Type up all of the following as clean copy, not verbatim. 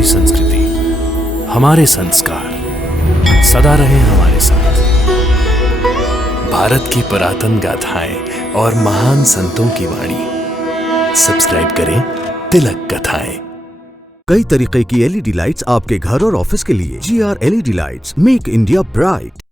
हमारी संस्कृति, हमारे संस्कार सदा रहे हमारे साथ। भारत की पुरातन गाथाएं और महान संतों की वाणी। सब्सक्राइब करें तिलक कथाएं। कई तरीके की एलईडी लाइट्स आपके घर और ऑफिस के लिए। GR LED lights, make India bright.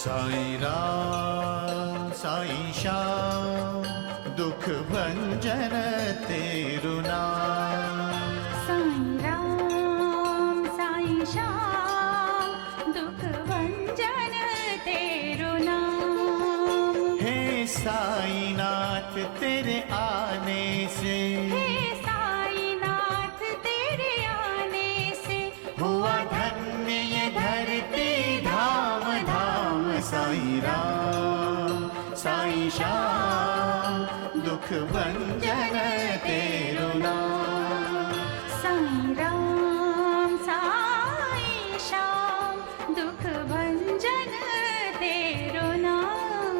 Sai Ram Sai Shyam दुख भंजन तेरु नाम। साईं राम साईं श्याम दुख भंजन तेरु नाम। हे साईं नाथ तेरे आने से, हे साईं नाथ तेरे आने से हुआ धन्य ये धरती धाम धाम। साईं राम साईं श्याम दुख भंजन तेरु नाम। साईं राम साईं श्याम दुख भंजन तेरु नाम।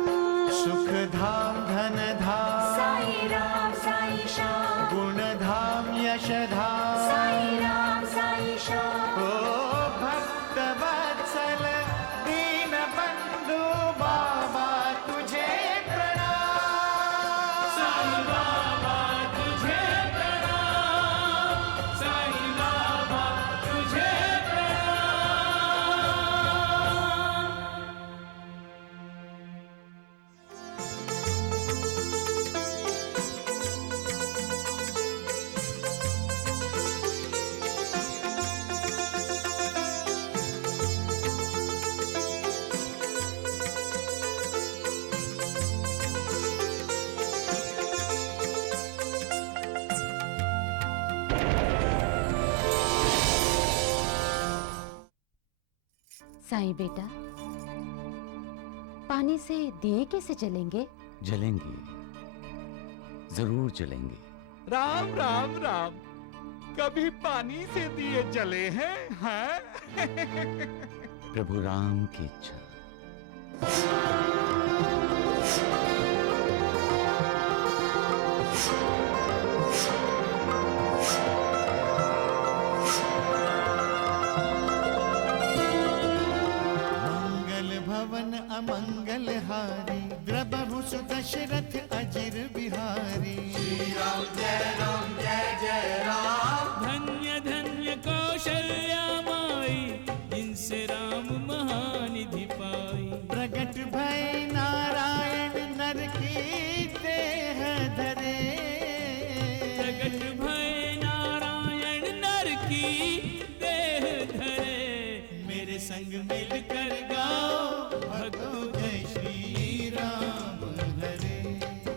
सुख धाम धन धाम साईं राम साईं श्याम गुण धाम यश धाम। साईं राम साईं श्याम ओ भक्त वत्सल दीन बंधु बाबा तुझे प्रणाम। साईं बाबा तुझे प्रणाम। साईं बाबा तुझे प्रणाम। साईं बेटा, पानी से दिए कैसे जलेंगे? जलेंगे, जरूर जलेंगे। राम राम राम, कभी पानी से दिए जले हैं? प्रभु राम की इच्छा। मंगल भवन अमंगल हारी द्रबहु सुदशरथ अजिर बिहारी। श्री राम जय राम। धन्य धन्य कौशल्या माई, जिनसे राम महानिधि पाई। प्रगट भय नारायण नर की देह धरे। प्रगट भय नारायण नर की देह धरे। मेरे संग मिलकर गाओ भगो जय श्री राम हरे।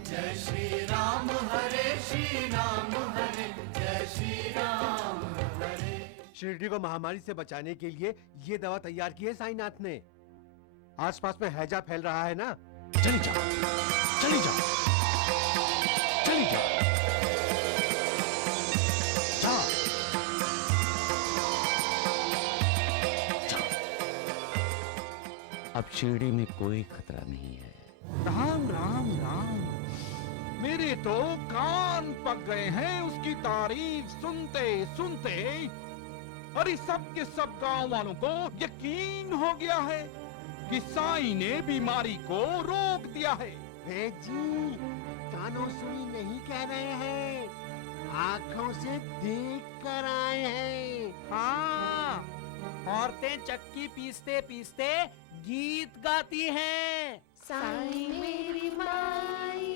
जय श्री राम हरे श्री राम हरे। जय श्री राम हरे। शिरडी को महामारी से बचाने के लिए ये दवा तैयार की है साईनाथ ने। आसपास में हैजा फैल रहा है ना। चली जाओ, चली जाओ, चली जाओ, जाओ, अब शिरडी में कोई खतरा नहीं है। राम राम राम, मेरे तो कान पक गए हैं उसकी तारीफ सुनते सुनते। अरे सब के सब गांव वालों को यकीन हो गया है कि साईं ने बीमारी को रोक दिया है। जी, कानों सुनी नहीं कह रहे हैं, आंखों से देख कर आए हैं। हाँ, औरतें चक्की पीसते पीसते गीत गाती हैं। साईं मेरी माई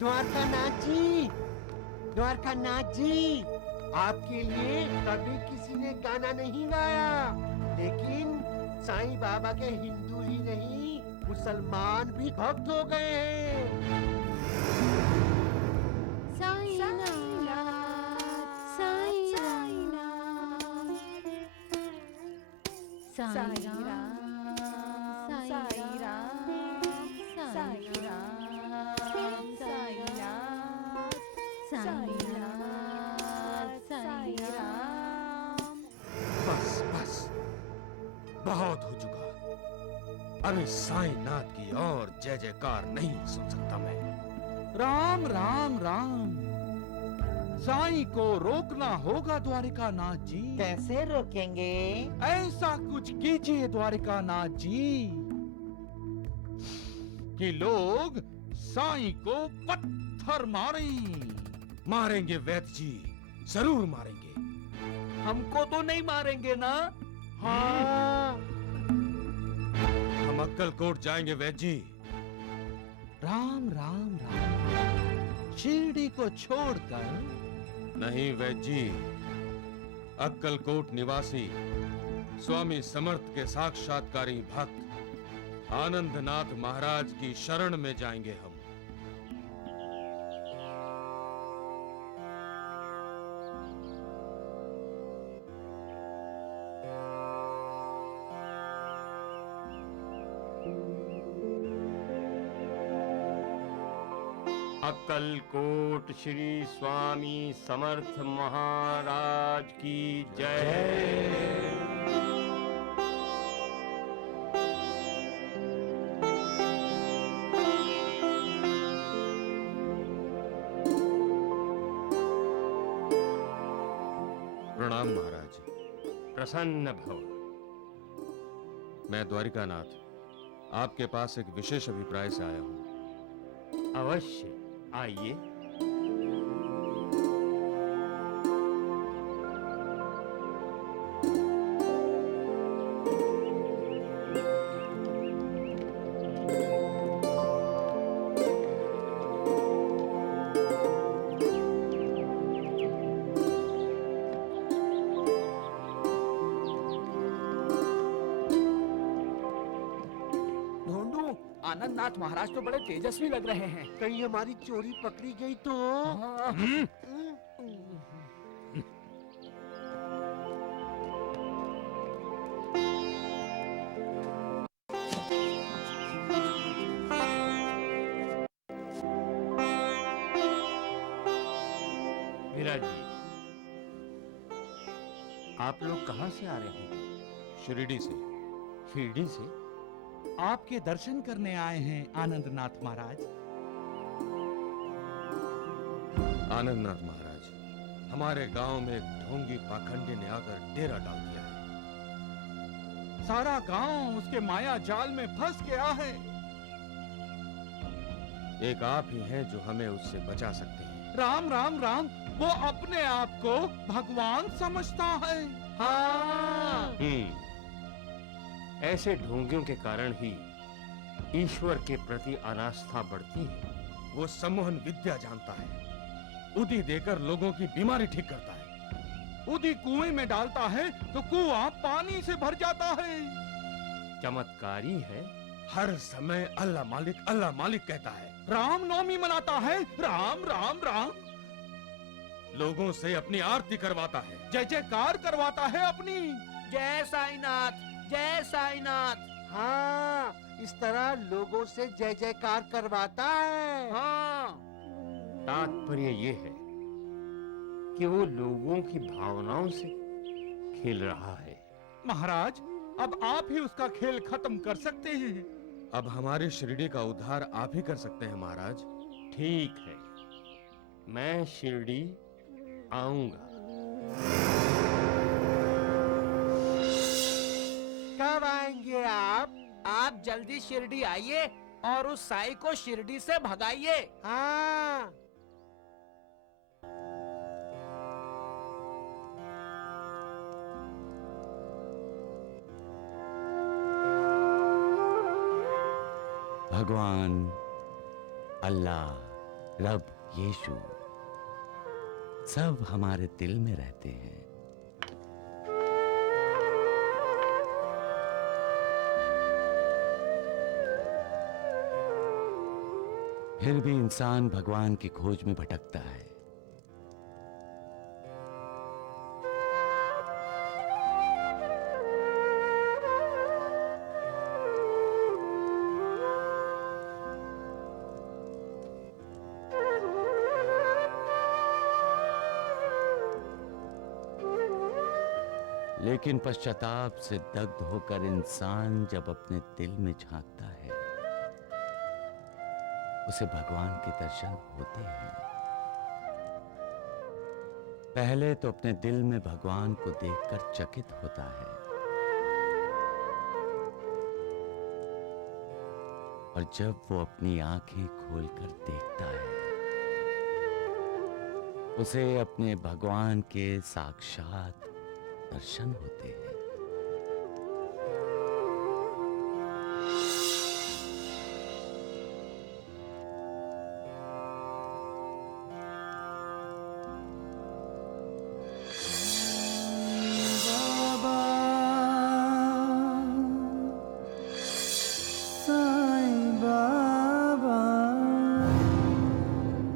द्वारकानाथ जी, द्वारकानाथ जी, आपके लिए कभी किसी ने गाना नहीं गाया, लेकिन साईं बाबा के हिंदू ही नहीं मुसलमान भी भक्त हो गए हैं। बस बस, बहुत हो चुका। अब इस साईंनाथ की और जय जयकार नहीं सुन सकता मैं। राम राम राम। साईं को रोकना होगा द्वारिकानाथ जी। कैसे रोकेंगे? ऐसा कुछ कीजिए द्वारिकानाथ जी कि लोग साईं को पत्थर मारें। मारेंगे वैद्य जी, जरूर मारेंगे। हमको तो नहीं मारेंगे ना? हाँ। हम अक्कलकोट जाएंगे वैद्य जी। राम राम राम। शिरडी को छोड़कर? नहीं वैद्य जी, अक्कलकोट निवासी स्वामी समर्थ के साक्षात्कारी भक्त आनंदनाथ महाराज की शरण में जाएंगे हम। अक्कलकोट श्री स्वामी समर्थ महाराज की जय। प्रणाम महाराज। प्रसन्न भव। मैं द्वारिकानाथ आपके पास एक विशेष अभिप्राय से आया हूं। अवश्य आइए। आनंदनाथ महाराज तो बड़े तेजस्वी लग रहे हैं। कहीं हमारी चोरी पकड़ी गई तो? विराज जी, आप लोग कहां से आ रहे हैं? शिरडी से। शिरडी से? आपके दर्शन करने आए हैं आनंदनाथ महाराज। आनंदनाथ महाराज, हमारे गांव में एक ढोंगी पाखंडी ने आकर डेरा डाल दिया है। सारा गांव उसके माया जाल में फंस गया है। एक आप ही हैं जो हमें उससे बचा सकते हैं। राम राम राम। वो अपने आप को भगवान समझता है। हाँ। ऐसे ढोंगियों के कारण ही ईश्वर के प्रति अनास्था बढ़ती है। वो सम्मोहन विद्या जानता है। उदी देकर लोगों की बीमारी ठीक करता है। उदी कुएं में डालता है तो कुआं पानी से भर जाता है। चमत्कारी है। हर समय अल्लाह मालिक कहता है। राम नवमी मनाता है। राम राम राम। लोगों से अपनी आरती करवाता है, जय जयकार करवाता है अपनी। जय साईनाथ, जय साईनाथ। हाँ, इस तरह लोगों से जय जयकार करवाता है। हाँ। तात्पर्य ये है कि वो लोगों की भावनाओं से खेल रहा है। महाराज, अब आप ही उसका खेल खत्म कर सकते हैं। अब हमारे शिरडी का उद्धार आप ही कर सकते हैं महाराज। ठीक है, मैं शिरडी आऊंगा। कब आएंगे आप? आप जल्दी शिरडी आइए और उस साई को शिरडी से भगाइए। हाँ। भगवान अल्लाह रब यीशु सब हमारे दिल में रहते हैं। फिर भी इंसान भगवान की खोज में भटकता है। लेकिन पश्चाताप से दग्ध होकर इंसान जब अपने दिल में झांकता है, उसे भगवान के दर्शन होते हैं। पहले तो अपने दिल में भगवान को देखकर चकित होता है, और जब वो अपनी आंखें खोलकर देखता है, उसे अपने भगवान के साक्षात दर्शन होते हैं।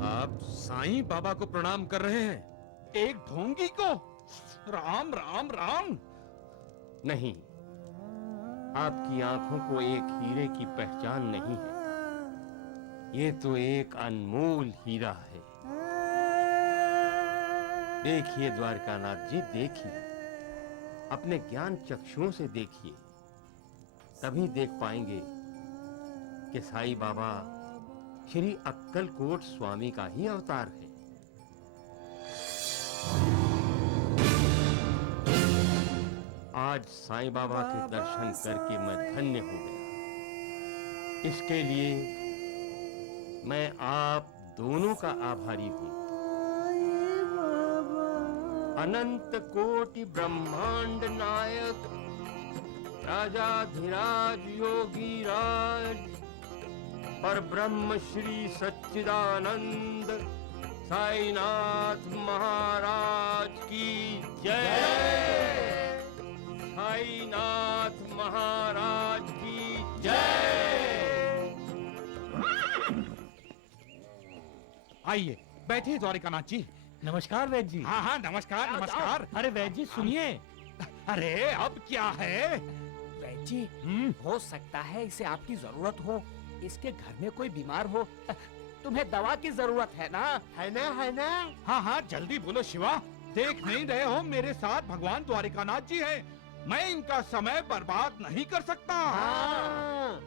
आप साईं बाबा को प्रणाम कर रहे हैं, एक ढोंगी को? राम राम राम। नहीं, आपकी आंखों को एक हीरे की पहचान नहीं है, ये तो एक अनमोल हीरा है। देखिए द्वारकानाथ जी, देखिए, अपने ज्ञान चक्षुओं से देखिए, तभी देख पाएंगे कि साईं बाबा श्री अक्कलकोट स्वामी का ही अवतार है। आज साईं बाबा के दर्शन करके मैं धन्य हो गया। इसके लिए मैं आप दोनों का आभारी हूँ। अनंत कोटि ब्रह्मांड नायक राजाधिराज योगी राज पर ब्रह्म श्री सच्चिदानंद साईनाथ महाराज की जय। साईनाथ महाराज की जय। आइए बैठिए द्वारिकानाथ जी। नमस्कार वैद्य जी। हाँ हाँ नमस्कार नमस्कार। अरे वैद्य जी सुनिए। अरे अब क्या है? वैद्य जी, हो सकता है इसे आपकी जरूरत हो, इसके घर में कोई बीमार हो, तुम्हें दवा की जरूरत है ना? है ना, है ना? हाँ हाँ जल्दी बोलो शिवा, देख नहीं रहे हो मेरे साथ भगवान द्वारिकानाथ जी हैं, मैं इनका समय बर्बाद नहीं कर सकता। हाँ।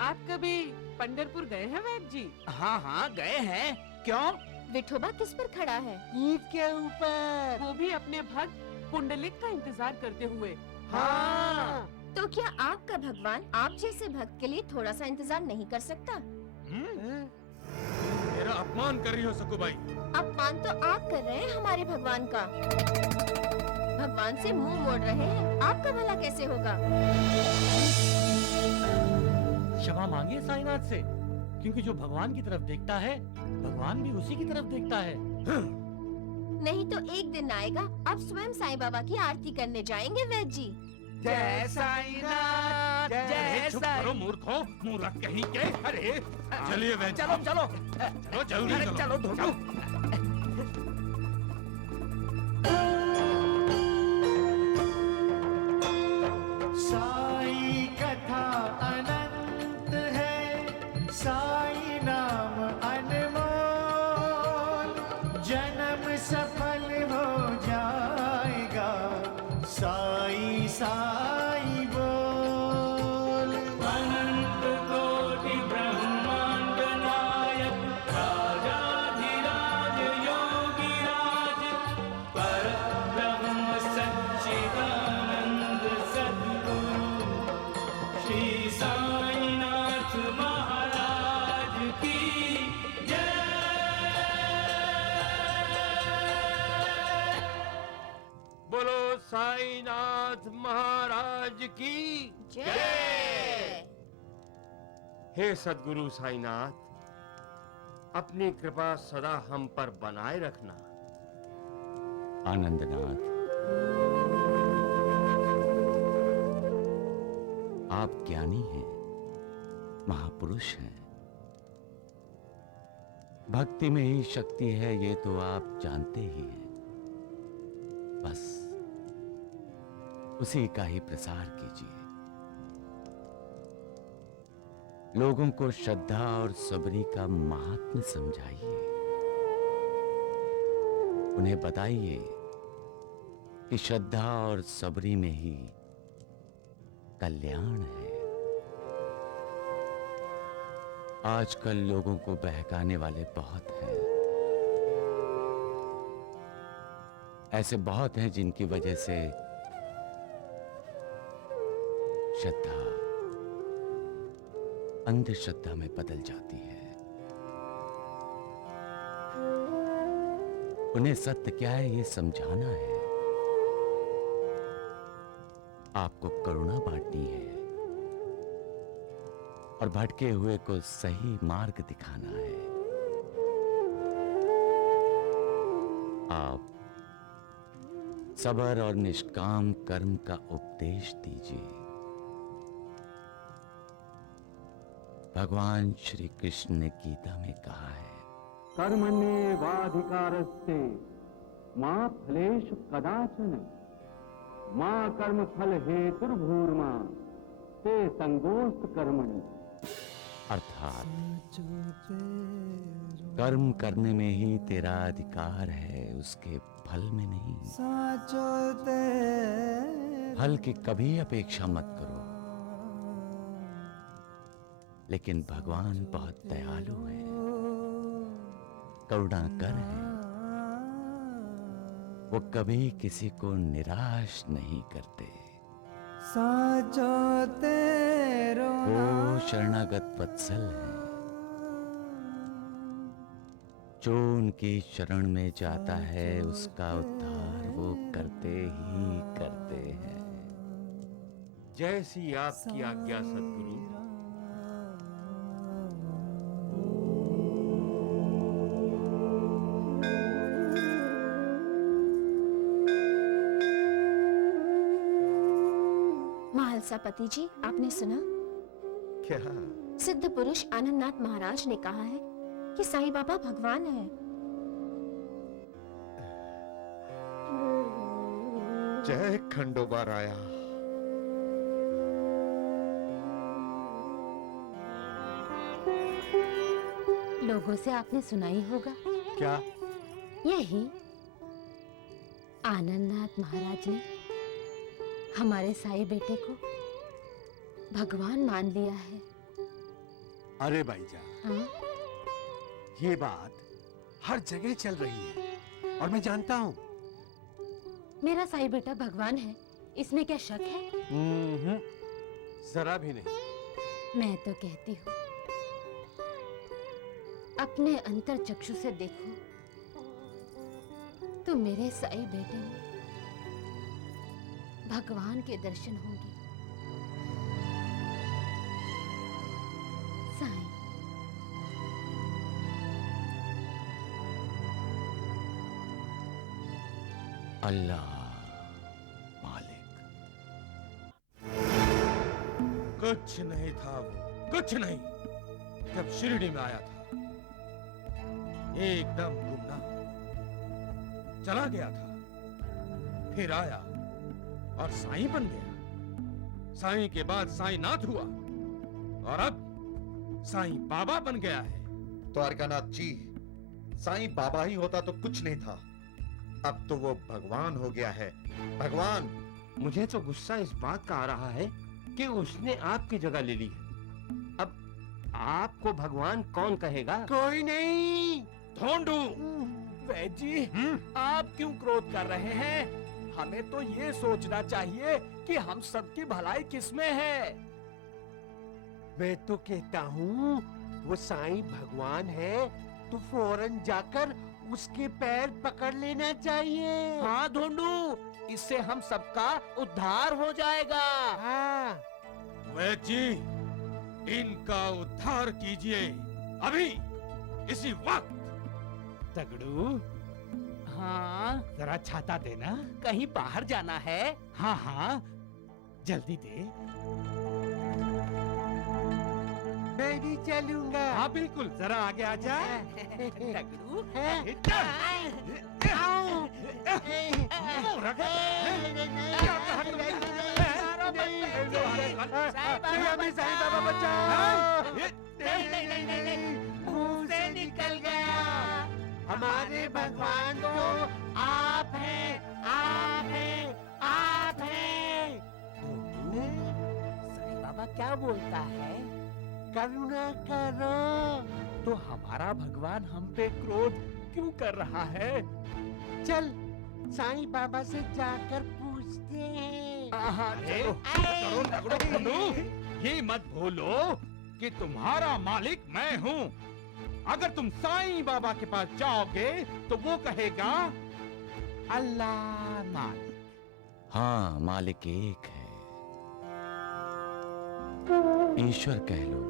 आप कभी पंढरपुर गए हैं वैद्य जी? हाँ हाँ गए हैं। क्यों? विठोबा किस पर खड़ा है? ईंट के ऊपर। वो भी अपने भक्त पुंडलिक का इंतजार करते हुए। हाँ। तो क्या आपका भगवान आप जैसे भक्त के लिए थोड़ा सा इंतजार नहीं कर सकता? मेरा अपमान कर रही हो सकुबाई। अपमान तो आप कर रहे हैं हमारे भगवान का। भगवान से मुंह मोड़ रहे हैं, आपका भला कैसे होगा? क्षमा मांगिए साईनाथ से, क्योंकि जो भगवान की तरफ देखता है, भगवान भी उसी की तरफ देखता है। नहीं तो एक दिन आएगा, आप स्वयं साईं बाबा की आरती करने जाएंगे वैद्य जी। जय साईनाथ, जय चुप करो मूर्खों, मूर्ख कहीं के। अरे चलिए वैद्य। चलो चलो चलो जल्दी अरे चलो ढूंढो। साई कथा अनंत है, साई नाम अनमोल, जन्म सफल हो जाएगा, साई साई बोल। अनंत कोटि ब्रह्मांड नायक राजाधिराज योगी राज पर ब्रह्म सच्चिदानंद सद्गुरु श्री साईनाथ महाराज की जय। बोलो साईनाथ महाराज की जय। हे सद्गुरु साईनाथ, अपनी कृपा सदा हम पर बनाए रखना। आनंदनाथ, आप ज्ञानी हैं, महापुरुष हैं। भक्ति में ही शक्ति है, ये तो आप जानते ही हैं। बस उसी का ही प्रसार कीजिए। लोगों को श्रद्धा और सबरी का महात्म्य समझाइए। उन्हें बताइए कि श्रद्धा और सबरी में ही कल्याण है। आजकल लोगों को बहकाने वाले बहुत हैं। ऐसे बहुत हैं जिनकी वजह से श्रद्धा अंधश्रद्धा में बदल जाती है। उन्हें सत्य क्या है ये समझाना है। आपको करुणा बांटनी है और भटके हुए को सही मार्ग दिखाना है। आप सबर और निष्काम कर्म का उपदेश दीजिए। भगवान श्री कृष्ण ने गीता में कहा है, कर्मण्येवाधिकारस्ते मा फलेषु कदाचन मा कर्म फल हेतुर्भूर्मा ते संगोस्त कर्मणि। अर्थात कर्म करने में ही तेरा अधिकार है, उसके फल में नहीं। फल की कभी अपेक्षा मत करो। लेकिन भगवान बहुत दयालु है, करुणाकर है। वो कभी किसी को निराश नहीं करते। वो शरणागत वत्सल है। जो उनकी शरण में जाता है उसका उद्धार वो करते ही करते हैं। जैसी आपकी आज्ञा सद्गुरु। महालसापति जी, आपने सुना? क्या? सिद्ध पुरुष आनंदनाथ महाराज ने कहा है कि साईं बाबा भगवान है। जय खंडोबा राया। लोगों से आपने सुना ही होगा। क्या? यही आनंदनाथ महाराज ने हमारे साईं बेटे को भगवान मान लिया है। अरे भाईजान, हाँ? ये बात हर जगह चल रही है और मैं जानता हूँ। मेरा साईं बेटा भगवान है, इसमें क्या शक है? जरा भी नहीं। मैं तो कहती हूँ अपने अंतर चक्षु से देखो तो मेरे साईं बेटे में भगवान के दर्शन होंगे। साईं, अल्लाह मालिक। कुछ नहीं था वो, कुछ नहीं। जब शिरडी में आया था एकदम गुमनाम, चला गया था, फिर आया और साईं बन गया। साईं के बाद साईं नाथ हुआ और अब साईं बाबा बन गया है। द्वारकानाथ जी, साईं बाबा ही होता तो कुछ नहीं था, अब तो वो भगवान हो गया है। भगवान। मुझे तो गुस्सा इस बात का आ रहा है कि उसने आपकी जगह ले ली है। अब आपको भगवान कौन कहेगा? कोई नहीं। ढोंडू, वैद जी, आप क्यों क्रोध कर रहे हैं? हमें तो ये सोचना चाहिए कि हम सबकी भलाई किसमें है। मैं तो कहता हूँ वो साईं भगवान है तो फौरन जाकर उसके पैर पकड़ लेना चाहिए। हाँ ढोंडू, इससे हम सबका उद्धार हो जाएगा। हाँ। वैद जी, इनका उद्धार कीजिए अभी। इसी वक्त। तगड़ू, हाँ जरा छाता देना, कहीं बाहर जाना है। हाँ हाँ जल्दी दे। मैं भी चलूंगा। हाँ बिल्कुल, जरा आगे आ जा। तगड़ू, साईं बाबा बचाओ। मुंह से निकल गया। हमारे भगवान तो आप हैं, आप हैं, आप हैं। साईं बाबा क्या बोलता है? करुणा करो। तो हमारा भगवान हम पे क्रोध क्यों कर रहा है? चल साईं बाबा से जाकर पूछते हैं। तरुण तगड़ो बंधु, ये मत भूलो कि तुम्हारा मालिक मैं हूँ। अगर तुम साईं बाबा के पास जाओगे तो वो कहेगा अल्लाह मालिक। हाँ, मालिक एक है, ईश्वर कह लो,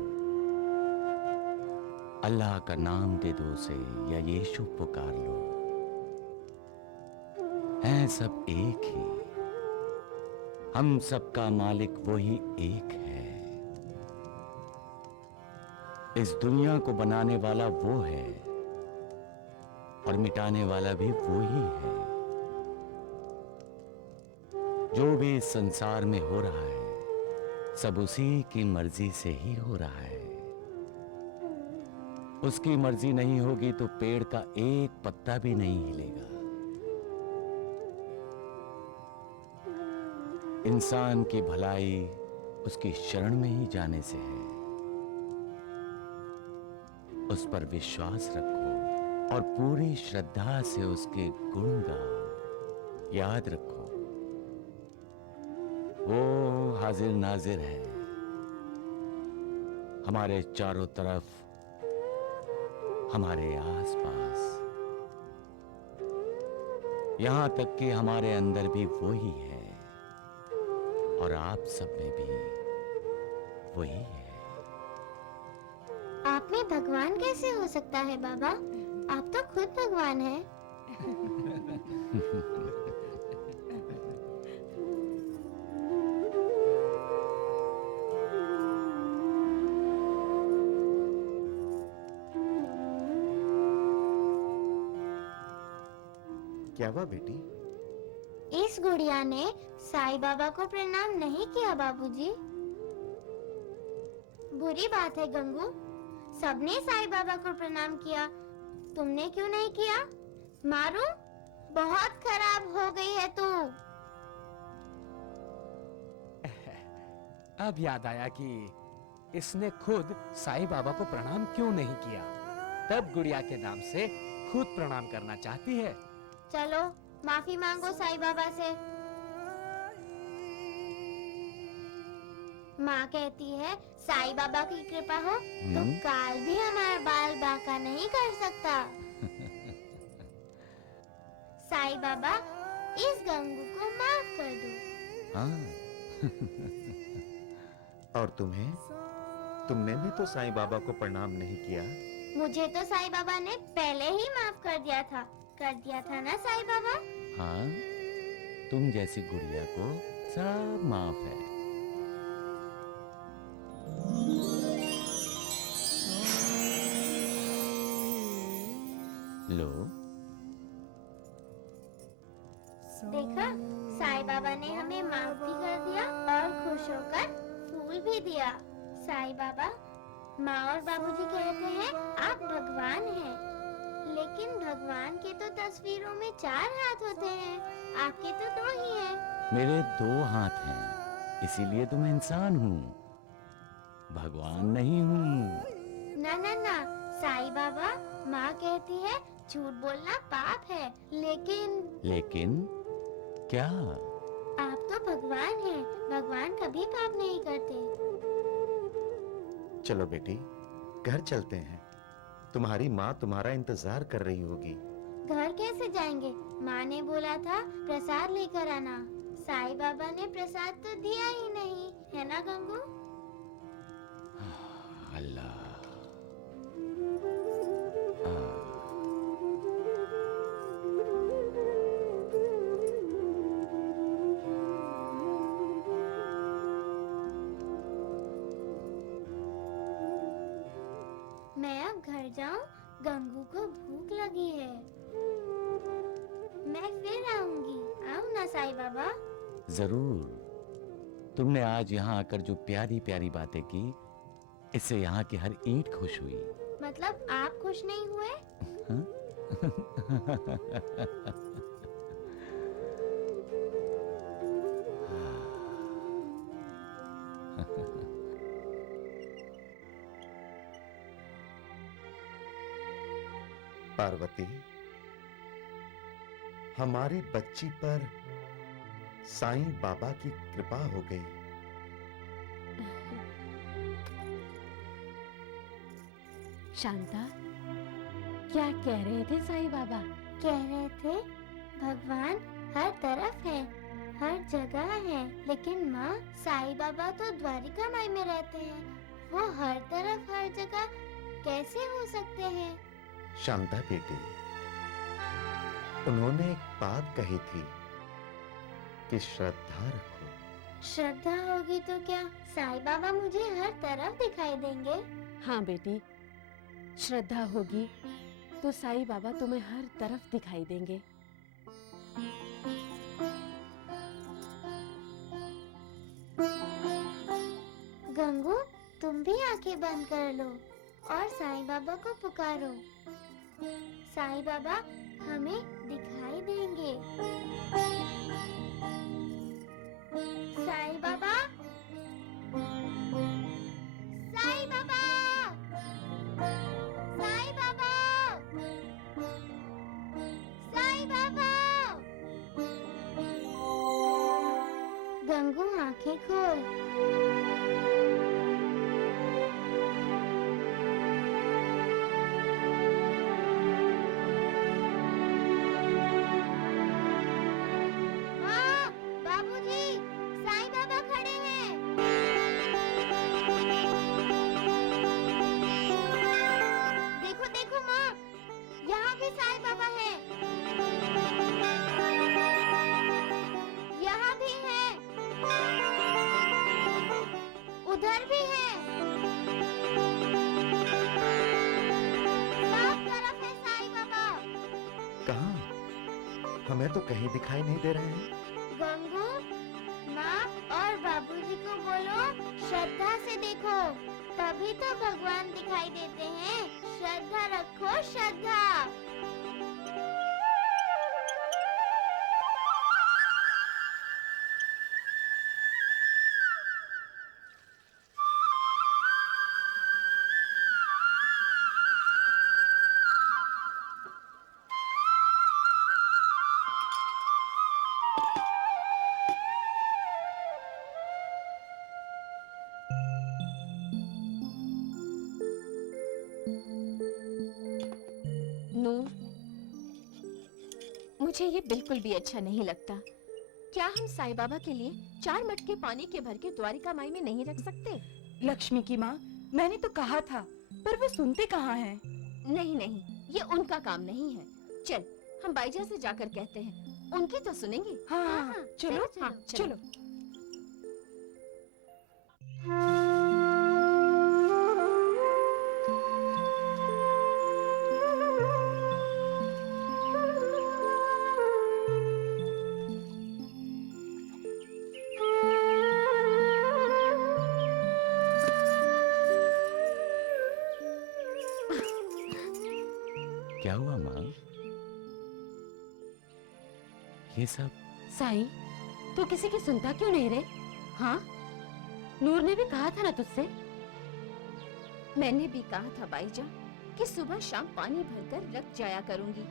अल्लाह का नाम दे दो उसे या यीशु पुकार लो, हैं सब एक ही। हम सबका मालिक वही एक है। इस दुनिया को बनाने वाला वो है और मिटाने वाला भी वो ही है। जो भी इस संसार में हो रहा है सब उसी की मर्जी से ही हो रहा है। उसकी मर्जी नहीं होगी तो पेड़ का एक पत्ता भी नहीं हिलेगा। इंसान की भलाई उसकी शरण में ही जाने से है। उस पर विश्वास रखो और पूरी श्रद्धा से उसके गुण गाओ। याद रखो, वो हाजिर नाजिर है, हमारे चारों तरफ, हमारे आसपास, यहां तक कि हमारे अंदर भी वो ही है और आप सब में भी वही है। आप में भगवान कैसे हो सकता है बाबा? आप तो खुद भगवान हैं। क्या हुआ बेटी? इस गुड़िया ने साईं बाबा को प्रणाम नहीं किया बाबूजी। बुरी बात है गंगू, सबने साईं बाबा को प्रणाम किया, तुमने क्यों नहीं किया? मारू, बहुत खराब हो गई है तू। अब याद आया कि इसने खुद साईं बाबा को प्रणाम क्यों नहीं किया। तब गुड़िया के नाम से खुद प्रणाम करना चाहती है। चलो माफी मांगो साईं बाबा से। माँ कहती है साईं बाबा की कृपा हो तो काल भी हमारा बाल बांका नहीं कर सकता। साईं बाबा इस गंगू को माफ कर दो। हाँ। और तुम्हें? तुमने भी तो साईं बाबा को प्रणाम नहीं किया। मुझे तो साईं बाबा ने पहले ही माफ कर दिया था ना साईं बाबा? हाँ, तुम जैसी गुड़िया को सब माफ है। लो, देखा, साईं बाबा ने हमें माफ भी कर दिया और खुश होकर फूल भी दिया। साईं बाबा, माँ और बाबूजी कहते हैं आप भगवान हैं, लेकिन भगवान के तो तस्वीरों में 4 हाथ होते हैं, आपके तो 2 ही हैं। मेरे 2 हाथ हैं, इसीलिए तो मैं इंसान हूँ, भगवान नहीं हूँ। ना ना ना साईं बाबा, माँ कहती है झूठ बोलना पाप है, लेकिन क्या? आप तो भगवान हैं, भगवान कभी पाप नहीं करते। चलो बेटी, घर चलते हैं। तुम्हारी माँ तुम्हारा इंतजार कर रही होगी। घर कैसे जाएंगे? माँ ने बोला था प्रसाद लेकर आना। साईं बाबा ने प्रसाद तो दिया ही नहीं, है ना गंगू? अल्लाह, मैं अब घर जाऊं, गंगू को भूख लगी है। मैं फिर आऊंगी, आऊं ना साईं बाबा? जरूर। तुमने आज यहाँ आकर जो प्यारी प्यारी बातें की, इससे यहाँ की हर ईंट खुश हुई। मतलब आप खुश नहीं हुए? हाँ? पार्वती, हमारी बच्ची पर साईं बाबा की कृपा हो गई। शांता, क्या कह रहे थे साईं बाबा? कह रहे थे भगवान हर तरफ है, हर जगह है, लेकिन माँ साईं बाबा तो द्वारिका माई में रहते हैं, वो हर तरफ हर जगह कैसे हो सकते हैं? शांता बेटी, उन्होंने एक बात कही थी कि श्रद्धा रखो। श्रद्धा होगी तो क्या साईं बाबा मुझे हर तरफ दिखाई देंगे? हाँ बेटी, श्रद्धा होगी तो साईं बाबा तुम्हें हर तरफ दिखाई देंगे। गंगू, तुम भी आंखें बंद कर लो और साईं बाबा को पुकारो। साईं बाबा हमें दिखाई देंगे। साईं बाबा, साईं बाबा, साईं बाबा, साईं बाबा। गंगू आंखें खोल। उधर भी है, सब तरफ है साईं बाबा। कहाँ? हमें तो कहीं दिखाई नहीं दे रहे हैं। गंगू, माँ और बाबूजी को बोलो श्रद्धा से देखो, तभी तो भगवान दिखाई देते हैं। श्रद्धा रखो, श्रद्धा। नूर, मुझे ये बिल्कुल भी अच्छा नहीं लगता। क्या हम साईं बाबा के लिए 4 मटके पानी के भर के द्वारिका माई में नहीं रख सकते? लक्ष्मी की माँ, मैंने तो कहा था, पर वो सुनते कहाँ हैं? नहीं नहीं, ये उनका काम नहीं है। चल, हम बाईजा से जाकर कहते हैं, उनकी तो सुनेंगे। हाँ, चलो, हाँ, चलो। क्या हुआ माँ? ये सब? साईं, तू किसी की सुनता क्यों नहीं रे? हाँ, नूर ने भी कहा था ना तुझसे। मैंने भी कहा था बाईजा कि सुबह शाम पानी भरकर रख जाया करूंगी।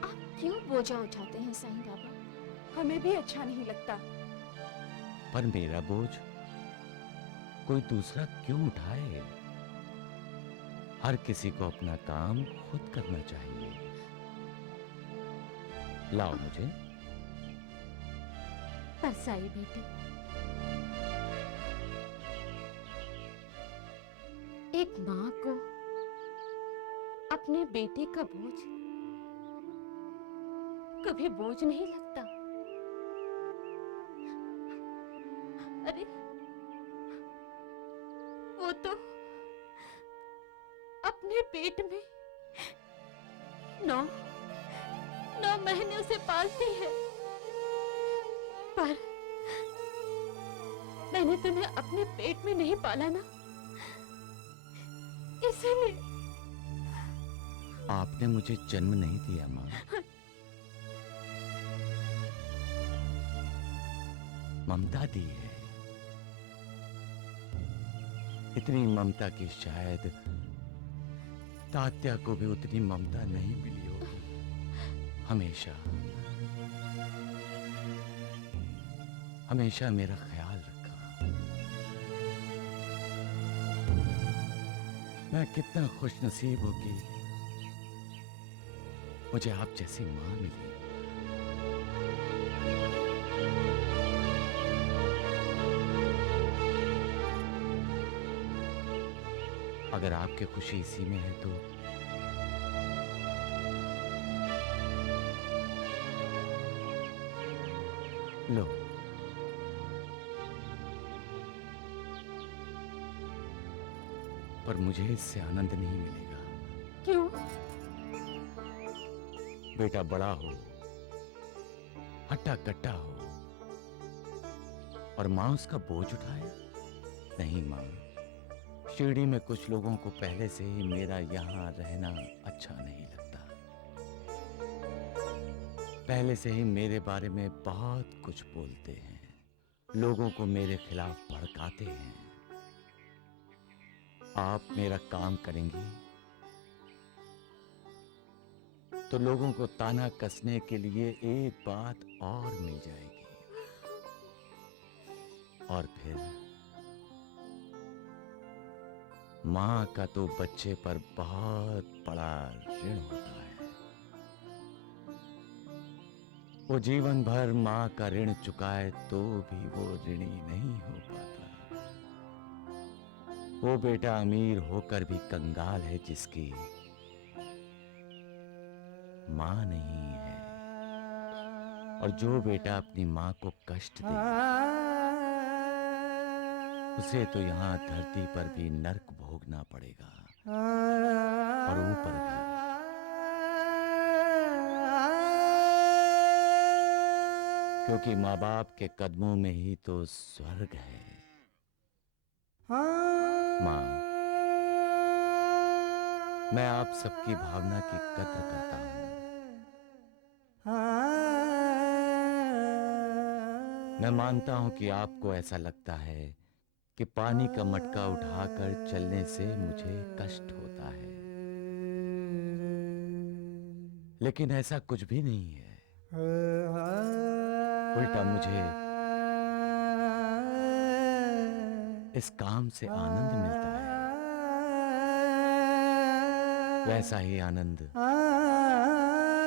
आप क्यों बोझा उठाते हैं साईं बाबा? हमें भी अच्छा नहीं लगता। पर मेरा बोझ कोई दूसरा क्यों उठाए? हर किसी को अपना काम खुद करना चाहिए। लाओ मुझे। पर साईं बेटे, एक माँ को अपने बेटे का बोझ कभी बोझ नहीं लगता। अरे, वो तो अपने पेट में 9 महीने उसे पालती है, पर मैंने तुम्हें अपने पेट में नहीं पाला ना, इसीलिए। आपने मुझे जन्म नहीं दिया माँ, ममता दी है। इतनी ममता की शायद तात्या को भी उतनी ममता नहीं मिली होगी। हमेशा मेरा ख्याल रखा। मैं कितना खुशनसीब हूं कि मुझे आप जैसी मां मिली। अगर आपकी खुशी इसी में है तो लो, पर मुझे इससे आनंद नहीं मिलेगा। क्यों? बेटा बड़ा हो, हट्टा कट्टा हो और मां उसका बोझ उठाए। नहीं मां, शिरडी में कुछ लोगों को पहले से ही मेरा यहाँ रहना अच्छा नहीं लगता। पहले से ही मेरे बारे में बहुत कुछ बोलते हैं, लोगों को मेरे खिलाफ भड़काते हैं। आप मेरा काम करेंगी तो लोगों को ताना कसने के लिए एक बात और मिल जाएगी, और फिर मां का तो बच्चे पर बहुत बड़ा ऋण होता है। वो जीवन भर मां का ऋण चुकाए तो भी वो ऋणी नहीं हो पाता। वो बेटा अमीर होकर भी कंगाल है जिसकी मां नहीं है, और जो बेटा अपनी मां को कष्ट दे उसे तो यहाँ धरती पर भी नर्क भोगना पड़ेगा, और ऊपर भी। क्योंकि माँ बाप के कदमों में ही तो स्वर्ग है। माँ, मैं आप सबकी भावना की कद्र करता हूँ। मैं मानता हूं कि आपको ऐसा लगता है कि पानी का मटका उठाकर चलने से मुझे कष्ट होता है, लेकिन ऐसा कुछ भी नहीं है। उल्टा मुझे इस काम से आनंद मिलता है। वैसा ही आनंद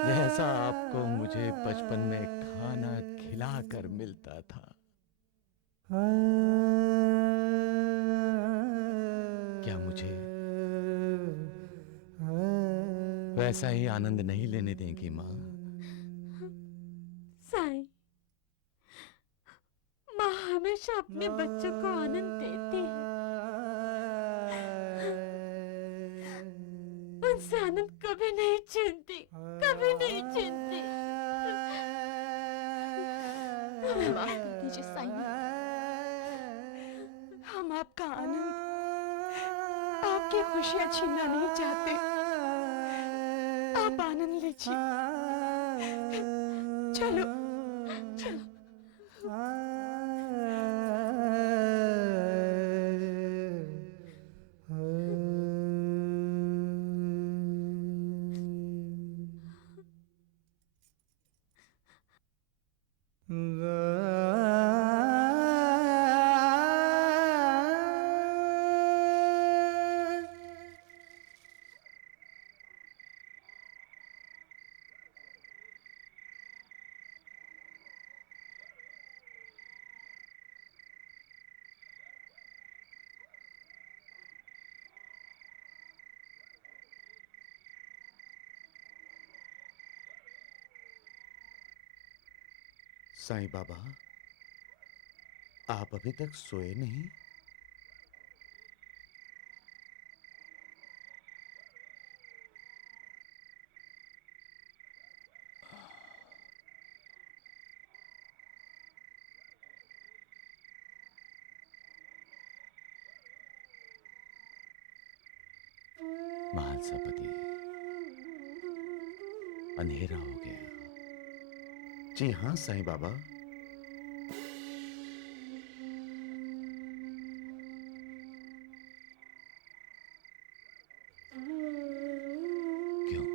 जैसा आपको मुझे बचपन में खाना खिलाकर मिलता था। क्या मुझे वैसा ही आनंद नहीं लेने देंगी माँ? साईं, माँ हमेशा अपने बच्चों को आनंद देती है। उनसे आनंद कभी नहीं छीनती, कभी नहीं छीनती। हमें माफ कर दीजिए साईं। हम आपका आनंद, आपकी खुशियां छीनना नहीं चाहते। आप आनंद लीजिए। चलो चलो। साईं बाबा, आप अभी तक सोए नहीं? महासपति, अंधेरा हो गया। जी हाँ साईं बाबा। क्यों?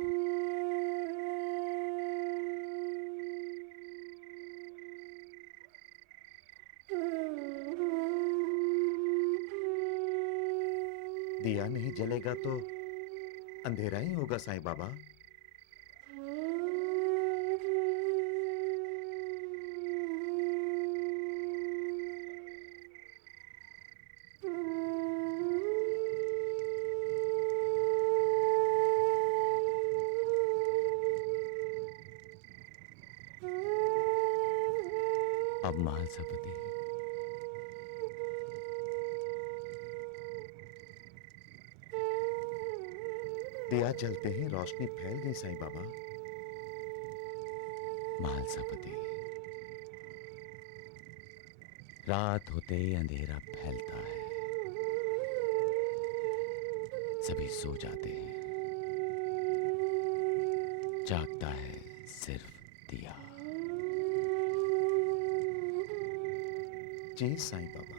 दिया नहीं जलेगा तो अंधेरा ही होगा साईं बाबा। अब महासपति, दिया जलते ही रोशनी फैल गई साईं बाबा। महासपति, रात होते ही अंधेरा फैलता है, सभी सो जाते हैं, जागता है सिर्फ दिया। जी साईं बाबा।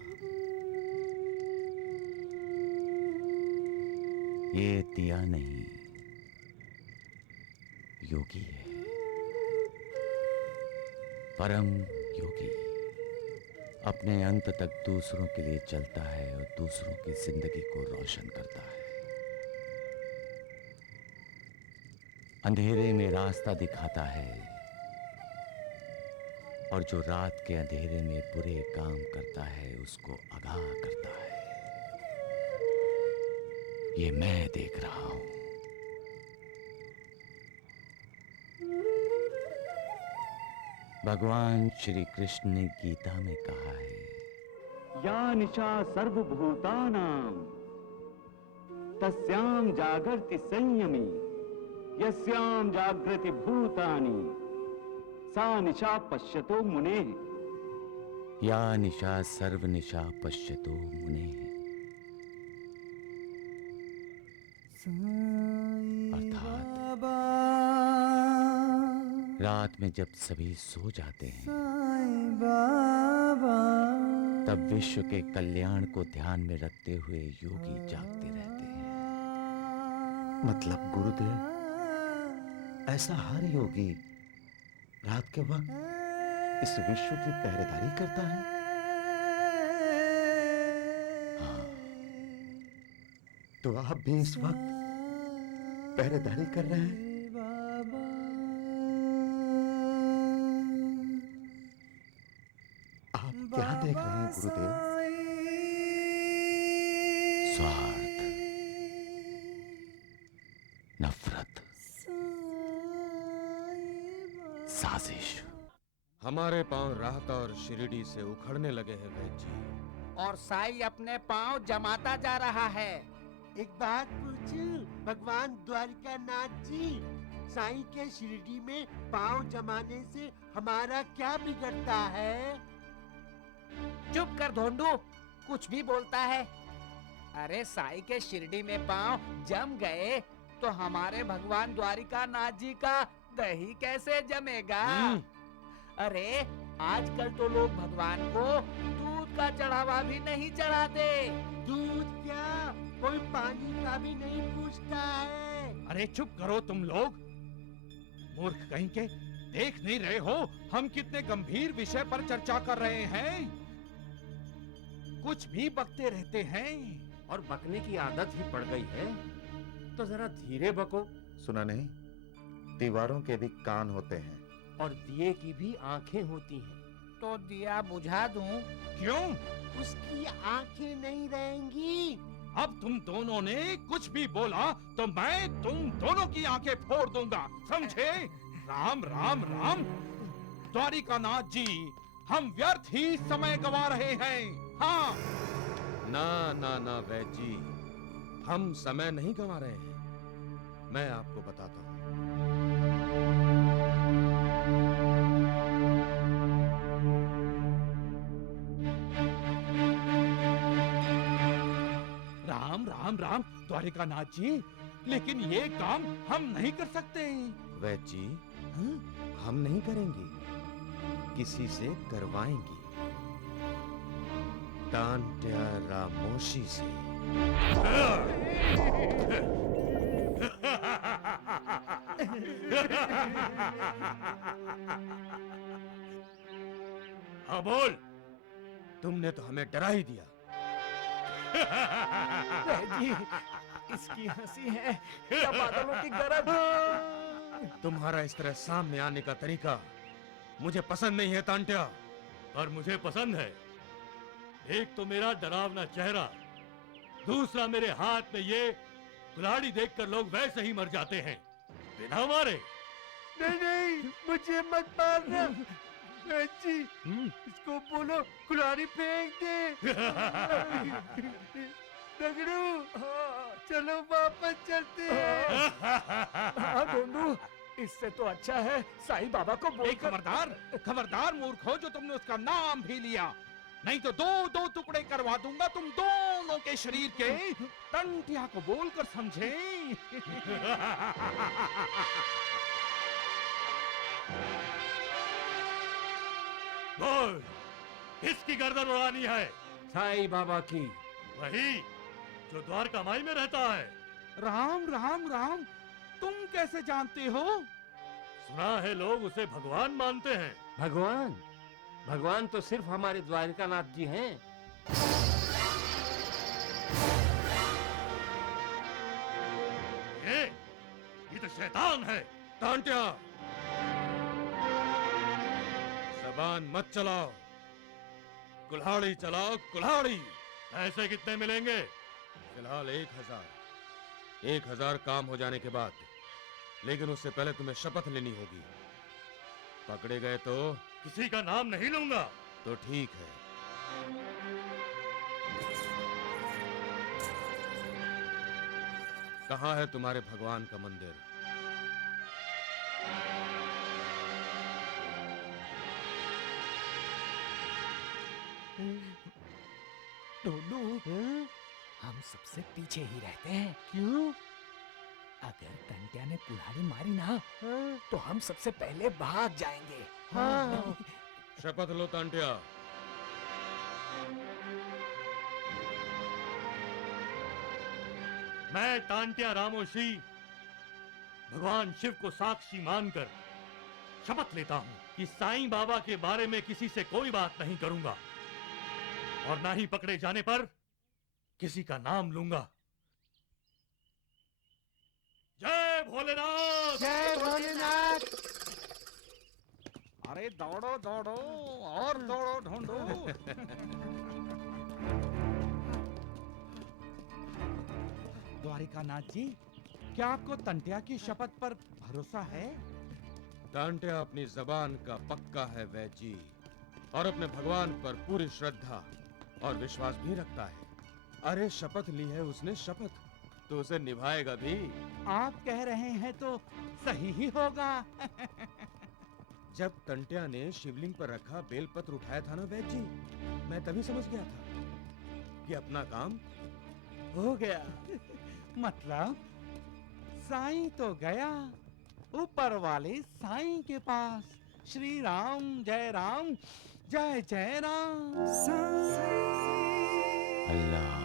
ये दिया नहीं, योगी है, परम योगी। अपने अंत तक दूसरों के लिए चलता है और दूसरों की जिंदगी को रोशन करता है। अंधेरे में रास्ता दिखाता है और जो रात के अंधेरे में बुरे काम करता है उसको आगाह करता है। ये मैं देख रहा हूं। भगवान श्री कृष्ण ने गीता में कहा है, या निशा सर्वभूतानां तस्यां जागर्ति संयमी यस्यां जागृति भूतानि सा निशा पश्यतो मुनेः। या निशा सर्वनिशा पश्यतो मुनेः। अर्थात रात में जब सभी सो जाते हैं तब विश्व के कल्याण को ध्यान में रखते हुए योगी जागते रहते हैं। मतलब गुरुदेव, ऐसा हर योगी रात के वक्त इस विश्व की पहरेदारी करता है? हाँ। तो आप भी इस वक्त पहरेदारी कर रहे हैं? आप क्या देख रहे हैं गुरुदेव? स्वार्थ, नफरत, साजिश। हमारे पांव राहत और शिरडी से उखड़ने लगे हैं वैद्य जी। और साई अपने पांव जमाता जा रहा है। एक बात पूछूं भगवान द्वारिकानाथ जी, साईं के शिरडी में पांव जमाने से हमारा क्या बिगड़ता है? चुप कर धोंडू, कुछ भी बोलता है। अरे साई के शिरडी में पांव जम गए तो हमारे भगवान द्वारिकानाथ जी का दही कैसे जमेगा? अरे आजकल तो लोग भगवान को दूध का चढ़ावा भी नहीं चढ़ाते। दूध क्या, कोई पानी का भी नहीं पूछता है। अरे चुप करो तुम लोग, मूर्ख कहीं के। देख नहीं रहे हो हम कितने गंभीर विषय पर चर्चा कर रहे हैं? कुछ भी बकते रहते हैं। और बकने की आदत ही पड़ गई है तो जरा धीरे बको। सुना नहीं, दीवारों के भी कान होते हैं और दिए की भी आंखें होती हैं। तो दिया बुझा दूं? क्यों? उसकी आंखें नहीं रहेंगी। अब तुम दोनों ने कुछ भी बोला तो मैं तुम दोनों की आंखें फोड़ दूंगा, समझे? राम राम राम। द्वारिकानाथ जी, हम व्यर्थ ही समय गवा रहे हैं। हाँ। ना ना ना वैद्य जी, हम समय नहीं गंवा रहे हैं। मैं आपको बताता हूँ। राम राम राम। द्वारिकानाथ जी, लेकिन ये काम हम नहीं कर सकते। वैद्य जी, हम नहीं करेंगे, किसी से करवाएंगे, टांट्या रामोशी से। हाँ बोल। तुमने तो हमें डरा ही दिया। जी, इसकी हंसी है या बादलों की गरज। तुम्हारा इस तरह सामने आने का तरीका मुझे पसंद नहीं है टांट्या। पर मुझे पसंद है। एक तो मेरा डरावना चेहरा, दूसरा मेरे हाथ में ये कुल्हाड़ी देखकर लोग वैसे ही मर जाते हैं बिना मारे। नहीं नहीं, मुझे मत मारना जी। इसको बोलो कुल्हाड़ी फेंक दे। दगड़ू, चलो वापस चलते हैं। हाँ ढूंढू, इससे तो अच्छा है साईं बाबा को बोल। खबरदार, खबरदार मूर्खो, जो तुमने उसका नाम भी लिया, नहीं तो दो दो टुकड़े करवा दूंगा तुम दोनों के शरीर के। टंटिया को बोलकर समझे। बोल, किसकी गर्दन उड़ानी है? साईं बाबा की। वही जो द्वारका माई में रहता है। राम राम राम, तुम कैसे जानते हो? सुना है लोग उसे भगवान मानते हैं। भगवान? भगवान तो सिर्फ हमारे द्वारिकानाथ जी हैं। ये तो शैतान है। टांट्या, जबान मत चलाओ, कुल्हाड़ी चलाओ, कुल्हाड़ी। पैसे कितने मिलेंगे? फिलहाल 1000। 1000 काम हो जाने के बाद, लेकिन उससे पहले तुम्हें शपथ लेनी होगी। पकड़े गए तो किसी का नाम नहीं लूंगा। तो ठीक है। कहाँ है तुम्हारे भगवान का मंदिर? ढूंढू, हम सबसे पीछे ही रहते हैं। क्यों? अगर टंटिया ने कुल्हाड़ी मारी ना, तो हम सबसे पहले भाग जाएंगे। हाँ। शपथ लो टांट्या। मैं टांट्या रामोशी भगवान शिव को साक्षी मानकर शपथ लेता हूं कि साईं बाबा के बारे में किसी से कोई बात नहीं करूंगा, और ना ही पकड़े जाने पर किसी का नाम लूंगा। जय भोलेनाथ! जय भोलेनाथ! अरे दौड़ो दौड़ो और दौड़ो ढूंढो। द्वारिकानाथ जी, क्या आपको टंटिया की शपथ पर भरोसा है? टांट्या अपनी जबान का पक्का है वैद्य जी, और अपने भगवान पर पूरी श्रद्धा और विश्वास भी रखता है। अरे शपथ ली है उसने, शपथ तो उसे निभाएगा भी। आप कह रहे हैं तो सही ही होगा। जब टंटिया ने शिवलिंग पर रखा बेलपत्र उठाया था ना वैद्य जी, मैं तभी समझ गया था कि अपना काम हो गया। मतलब साईं तो गया ऊपर वाले साईं के पास। श्री राम जय राम, जय जय राम। अल्लाह